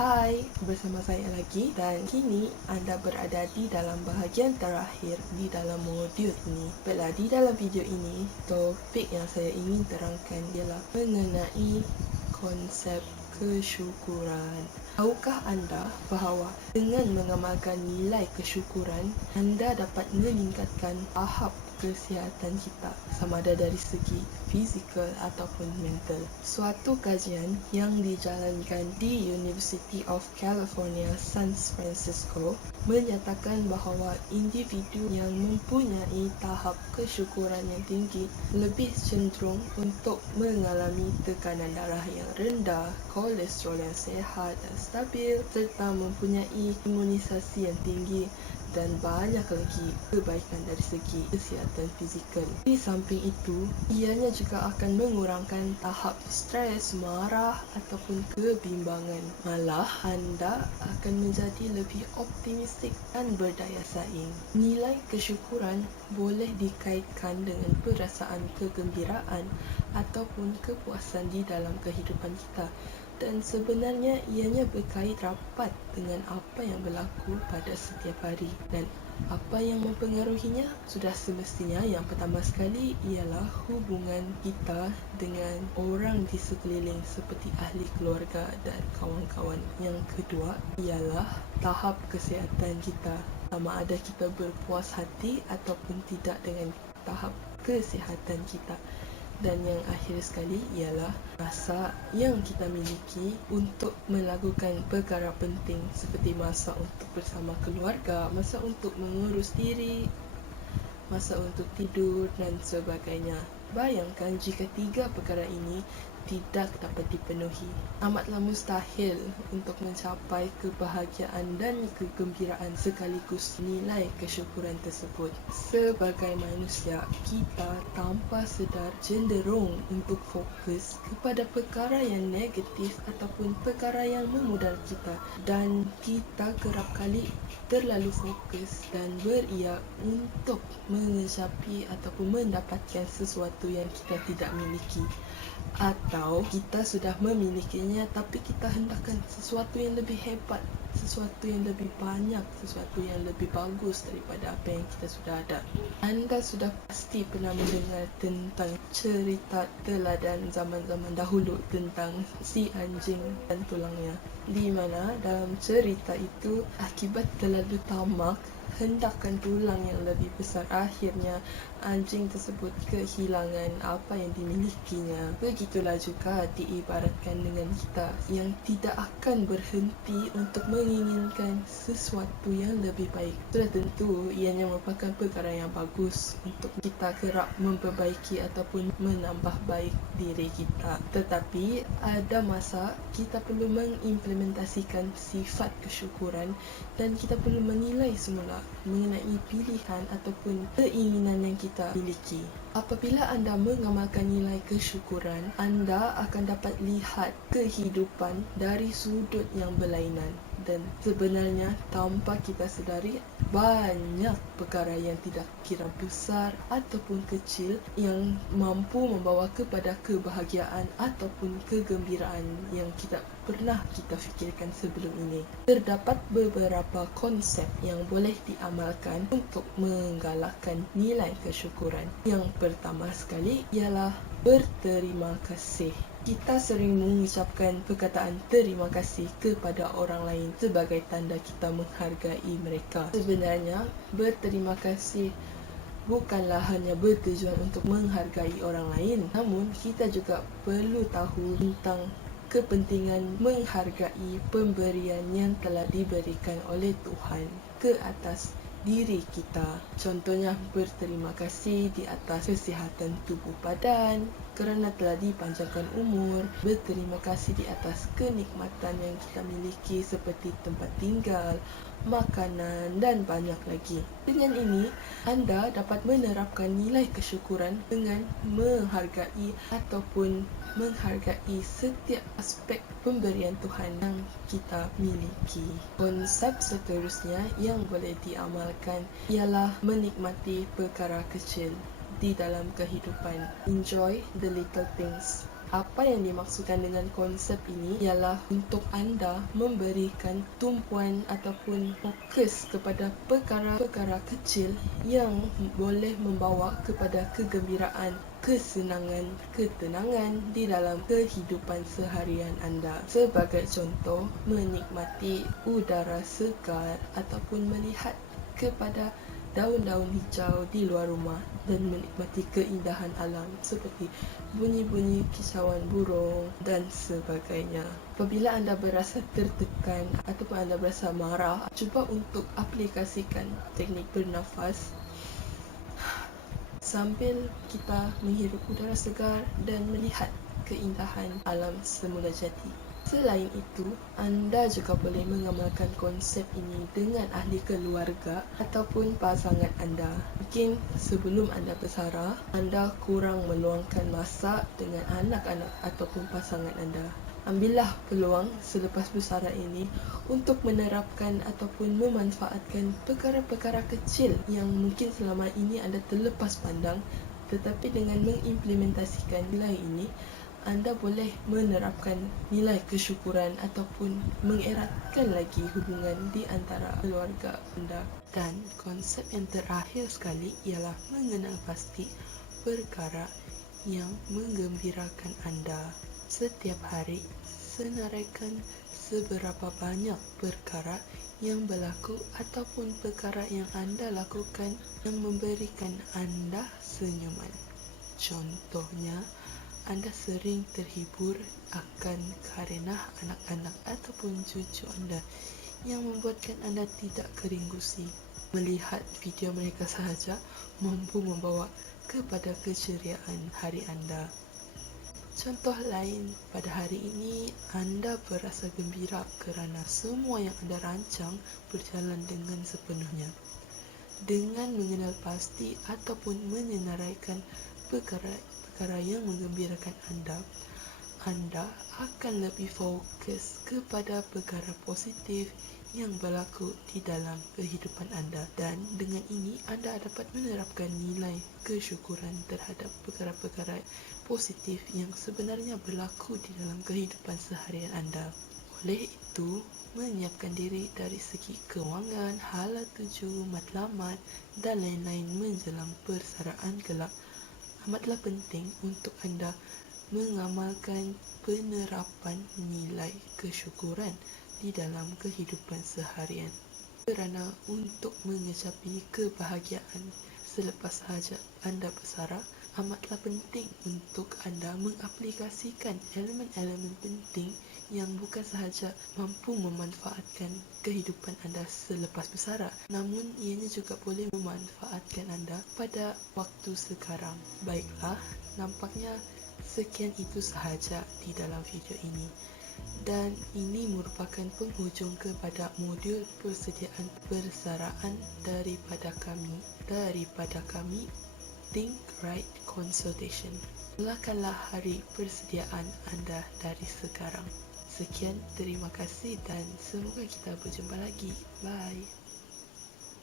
Hai, bersama saya lagi dan kini anda berada di dalam bahagian terakhir di dalam modul ini. Baiklah, di dalam video ini, topik yang saya ingin terangkan ialah mengenai konsep kesyukuran. Tahukah anda bahawa dengan mengamalkan nilai kesyukuran, anda dapat meningkatkan tahap kesihatan kita, sama ada dari segi fizikal ataupun mental. Suatu kajian yang dijalankan di University of California, San Francisco menyatakan bahawa individu yang mempunyai tahap kesyukuran yang tinggi lebih cenderung untuk mengalami tekanan darah yang rendah, kolesterol yang sihat dan stabil, serta mempunyai imunisasi yang tinggi dan banyak lagi kebaikan dari segi kesihatan fizikal. Di samping itu, ianya juga akan mengurangkan tahap stres, marah ataupun kebimbangan. Malah, anda akan menjadi lebih optimistik dan berdaya saing. Nilai kesyukuran boleh dikaitkan dengan perasaan kegembiraan ataupun kepuasan di dalam kehidupan kita. Dan sebenarnya ianya berkait rapat dengan apa yang berlaku pada setiap hari. Dan apa yang mempengaruhinya? Sudah semestinya yang pertama sekali ialah hubungan kita dengan orang di sekeliling seperti ahli keluarga dan kawan-kawan. Yang kedua ialah tahap kesihatan kita. Sama ada kita berpuas hati ataupun tidak dengan tahap kesihatan kita. Dan yang akhir sekali ialah masa yang kita miliki untuk melakukan perkara penting seperti masa untuk bersama keluarga, masa untuk mengurus diri, masa untuk tidur dan sebagainya. Bayangkan jika tiga perkara ini tidak dapat dipenuhi. Amatlah mustahil untuk mencapai kebahagiaan dan kegembiraan sekaligus nilai kesyukuran tersebut. Sebagai manusia, kita tanpa sedar cenderung untuk fokus kepada perkara yang negatif ataupun perkara yang memudar kita, dan kita kerap kali terlalu fokus dan beriak untuk mengecapi ataupun mendapatkan sesuatu yang kita tidak miliki. Atau kita sudah memilikinya tapi kita hendakkan sesuatu yang lebih hebat, sesuatu yang lebih banyak, sesuatu yang lebih bagus daripada apa yang kita sudah ada. Anda sudah pasti pernah mendengar tentang cerita teladan zaman-zaman dahulu tentang si anjing dan tulangnya, di mana dalam cerita itu akibat terlalu tamak hendakkan tulang yang lebih besar, akhirnya anjing tersebut kehilangan apa yang dimilikinya. Begitulah juga diibaratkan dengan kita yang tidak akan berhenti untuk menginginkan sesuatu yang lebih baik. Sudah tentu ianya merupakan perkara yang bagus untuk kita kerap memperbaiki ataupun menambah baik diri kita. Tetapi ada masa kita perlu mengimplementasikan sifat kesyukuran dan kita perlu menilai semula mengenai pilihan ataupun keinginan yang kita miliki. Apabila anda mengamalkan nilai kesyukuran, anda akan dapat lihat kehidupan dari sudut yang berlainan. Dan sebenarnya tanpa kita sedari, banyak perkara yang tidak kira besar ataupun kecil yang mampu membawa kepada kebahagiaan ataupun kegembiraan yang tidak pernah kita fikirkan sebelum ini. Terdapat beberapa konsep yang boleh diamalkan untuk menggalakkan nilai kesyukuran. Yang pertama sekali ialah berterima kasih. Kita sering mengucapkan perkataan terima kasih kepada orang lain sebagai tanda kita menghargai mereka. Sebenarnya, berterima kasih bukanlah hanya bertujuan untuk menghargai orang lain, namun kita juga perlu tahu tentang kepentingan menghargai pemberian yang telah diberikan oleh Tuhan ke atas diri kita. Contohnya, berterima kasih di atas kesihatan tubuh badan kerana telah dipanjangkan umur, berterima kasih di atas kenikmatan yang kita miliki seperti tempat tinggal, makanan dan banyak lagi. Dengan ini, anda dapat menerapkan nilai kesyukuran dengan menghargai ataupun menghargai setiap aspek pemberian Tuhan yang kita miliki. Konsep seterusnya yang boleh diamalkan ialah menikmati perkara kecil di dalam kehidupan. Enjoy the little things. Apa yang dimaksudkan dengan konsep ini ialah untuk anda memberikan tumpuan ataupun fokus kepada perkara-perkara kecil yang boleh membawa kepada kegembiraan, kesenangan, ketenangan di dalam kehidupan seharian anda. Sebagai contoh, menikmati udara segar ataupun melihat kepada daun-daun hijau di luar rumah dan menikmati keindahan alam seperti bunyi-bunyi kicauan burung dan sebagainya. Apabila anda berasa tertekan ataupun anda berasa marah, cuba untuk aplikasikan teknik bernafas sambil kita menghirup udara segar dan melihat keindahan alam semula jadi. Selain itu, anda juga boleh mengamalkan konsep ini dengan ahli keluarga ataupun pasangan anda. Mungkin sebelum anda bersara, anda kurang meluangkan masa dengan anak-anak ataupun pasangan anda. Ambillah peluang selepas bersara ini untuk menerapkan ataupun memanfaatkan perkara-perkara kecil yang mungkin selama ini anda terlepas pandang, tetapi dengan mengimplementasikan nilai ini, anda boleh menerapkan nilai kesyukuran ataupun mengeratkan lagi hubungan di antara keluarga anda. Dan konsep yang terakhir sekali ialah mengenal pasti perkara yang menggembirakan anda. Setiap hari, senaraikan seberapa banyak perkara yang berlaku ataupun perkara yang anda lakukan yang memberikan anda senyuman. Contohnya, anda sering terhibur akan kerana anak-anak ataupun cucu anda yang membuatkan anda tidak kering gusi. Melihat video mereka sahaja mampu membawa kepada keceriaan hari anda. Contoh lain, pada hari ini anda berasa gembira kerana semua yang anda rancang berjalan dengan sepenuhnya. Dengan mengenal pasti ataupun menyenaraikan perkara yang menggembirakan anda akan lebih fokus kepada perkara positif yang berlaku di dalam kehidupan anda, dan dengan ini anda dapat menerapkan nilai kesyukuran terhadap perkara-perkara positif yang sebenarnya berlaku di dalam kehidupan seharian anda. Oleh itu, menyiapkan diri dari segi kewangan, hala tuju, matlamat dan lain-lain menjelang persaraan kelak amatlah penting untuk anda mengamalkan penerapan nilai kesyukuran di dalam kehidupan seharian. Kerana untuk mengecapi kebahagiaan selepas hajat anda bersara, amatlah penting untuk anda mengaplikasikan elemen-elemen penting yang bukan sahaja mampu memanfaatkan kehidupan anda selepas bersara, namun ianya juga boleh memanfaatkan anda pada waktu sekarang. Baiklah, nampaknya sekian itu sahaja di dalam video ini. Dan ini merupakan penghujung kepada modul persediaan persaraan daripada kami Think Right Consultation. Mulakanlah hari persediaan anda dari sekarang. Sekian, terima kasih dan semoga kita berjumpa lagi. Bye.